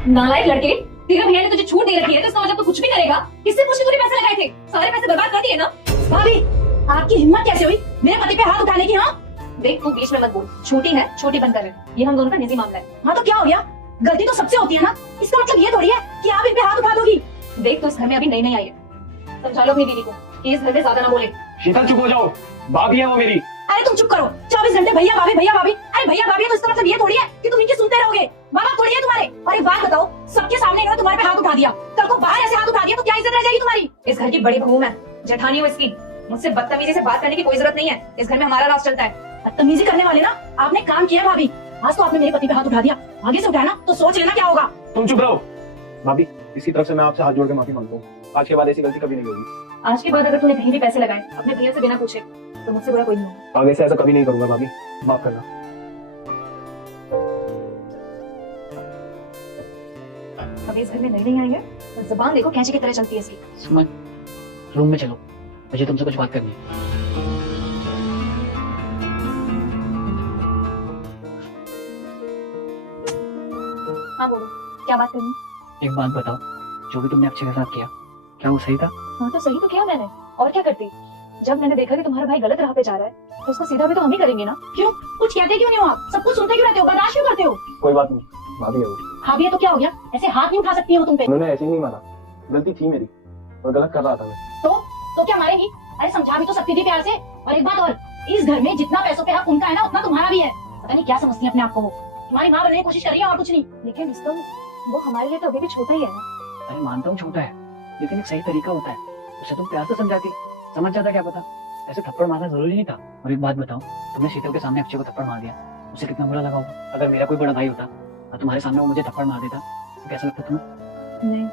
नालायक लड़के, तेरे भैया ने तुझे छूट दे रखी है तो इसका मतलब तो कुछ भी करेगा। किससे पूछ के तूने पैसे लगाए थे? सारे पैसे बर्बाद कर दिए ना। भाभी, आपकी हिम्मत कैसे हुई मेरे पति पे हाथ उठाने की? हाँ देख तू बीच में मत बोल, छोटी है छोटी बंद कर ले, ये हम दोनों का निजी मामला है। हाँ तो क्या हो गया? गलती तो सबसे होती है ना, इसका मतलब ये थोड़ी है कि आप इन पे हाथ उठा दोगी। देख तो इस घर में अभी नई नई आई है, समझा लो अपनी दीदी को कि इस घर में ज्यादा ना बोले। शीतल चुप हो जाओ, भाभी है वो मेरी। अरे तुम चुप करो, 24 घंटे भैया भाभी भैया भाभी। अरे भैया भाभी तो इसका मतलब ये थोड़ी है कि तुम इनकी सुनते रहोगे। माँ बाप थोड़ी है तुम्हारे। अरे बात बताओ, सबके सामने इन्होंने तुम्हारे पे हाथ उठा दिया, कल को बाहर ऐसे हाथ उठा दिया तो क्या इज्जत रह जाएगी तुम्हारी? इस घर की बड़ी बहू मैं, जेठानी हूँ इसकी, मुझसे बदतमीजी से बात करने की कोई जरूरत नहीं है। इस घर में हमारा राज चलता है। बदतमीजी करने वाले ना आपने काम किया भाभी। आज तो आपने मेरे पति पे हाथ उठा दिया, आगे से उठाना तो सोच लेना क्या होगा। तुम चुप रहो। भाभी, इसकी तरफ से मैं आपसे हाथ जोड़ के माफी मांगता हूँ। आज के बाद ऐसी गलती कभी नहीं होगी। आज के बाद अगर तूने कहीं भी पैसे लगाए अपने भैया से बिना पूछे तो मुझसे बुरा कोई नहीं होगा। आगे से ऐसा कभी नहीं करूंगा भाभी, माफ करना। अभी इस घर में नई नई आई है और जुबान देखो कैंची की तरह चलती है इसकी। सुमन, रूम में चलो, मुझे तुमसे कुछ बात करनी है। हाँ बोलो, क्या बात करनी? एक बात बताओ, जो भी तुमने अक्षय के साथ किया, क्या वो सही था? हाँ तो सही तो किया मैंने, और क्या करती। जब मैंने देखा कि तुम्हारा भाई गलत राह पे जा रहा है तो उसको सीधा भी तो हम ही करेंगे ना। क्यों, कुछ कहते क्यों नहीं हो आप? सब कुछ सुनते क्यों रहते हो, बर्दाश्त क्यों करते हो? कोई बात नहीं, भाभी है वो। भाभी है तो क्या हो गया? ऐसे हाथ नहीं उठा सकती हो तुम पे। उन्होंने ऐसे ही नहीं माना, गलती थी मेरी और गलत कर रहा था मैं। तो क्या मारेगी? अरे समझा भी तो सकती थी प्यार से। और एक बात और, इस घर में जितना पैसों पे हक उनका है ना उतना तुम्हारा भी है। पता नहीं क्या समझती है अपने आप को वो। तुम्हारी माँ बनने की कोशिश कर रही है और कुछ नहीं। लेकिन रिस्तम वो हमारे लिए तो अभी भी छोटा ही है ना। अरे मानता हूँ छोटा है, लेकिन एक सही तरीका होता है। उसे तुम प्यार से समझाती, समझ जाता, क्या पता। ऐसे थप्पड़ मारना जरूरी नहीं था। और एक बात बताओ, तुमने शीतल के सामने अक्षय को थप्पड़ मार दिया, उसे कितना बुरा लगा होगा। अगर मेरा कोई बड़ा भाई होता और तुम्हारे सामने वो मुझे थप्पड़ मार देता तो कैसा लगता तुम्हें? नहीं,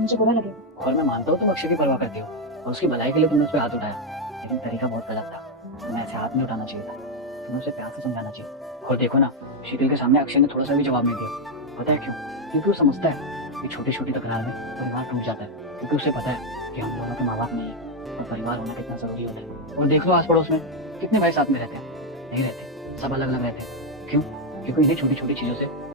मुझे बुरा लगेगा। और मैं मानता हूँ तुम अक्षय की परवाह करती हो और उसकी भलाई के लिए तुमने उस पर हाथ उठाया, लेकिन तरीका बहुत गलत था। तुम्हें ऐसे हाथ नहीं उठाना चाहिए था, तुम्हें उसे प्यार से समझाना चाहिए। और देखो ना, शीतल के सामने अक्षय ने थोड़ा सा भी जवाब नहीं दिया। पता है क्यों? क्योंकि वो समझता है कि छोटी छोटी तकरार में परिवार टूट जाता है। क्योंकि उसे पता है कि हम दोनों के माँ बाप नहीं है और परिवार होना कितना जरूरी होता है। और देख लो आस पड़ोस में कितने भाई साथ में रहते हैं? नहीं रहते, सब अलग अलग रहते हैं। क्यों? क्योंकि इन्हें छोटी छोटी चीजों से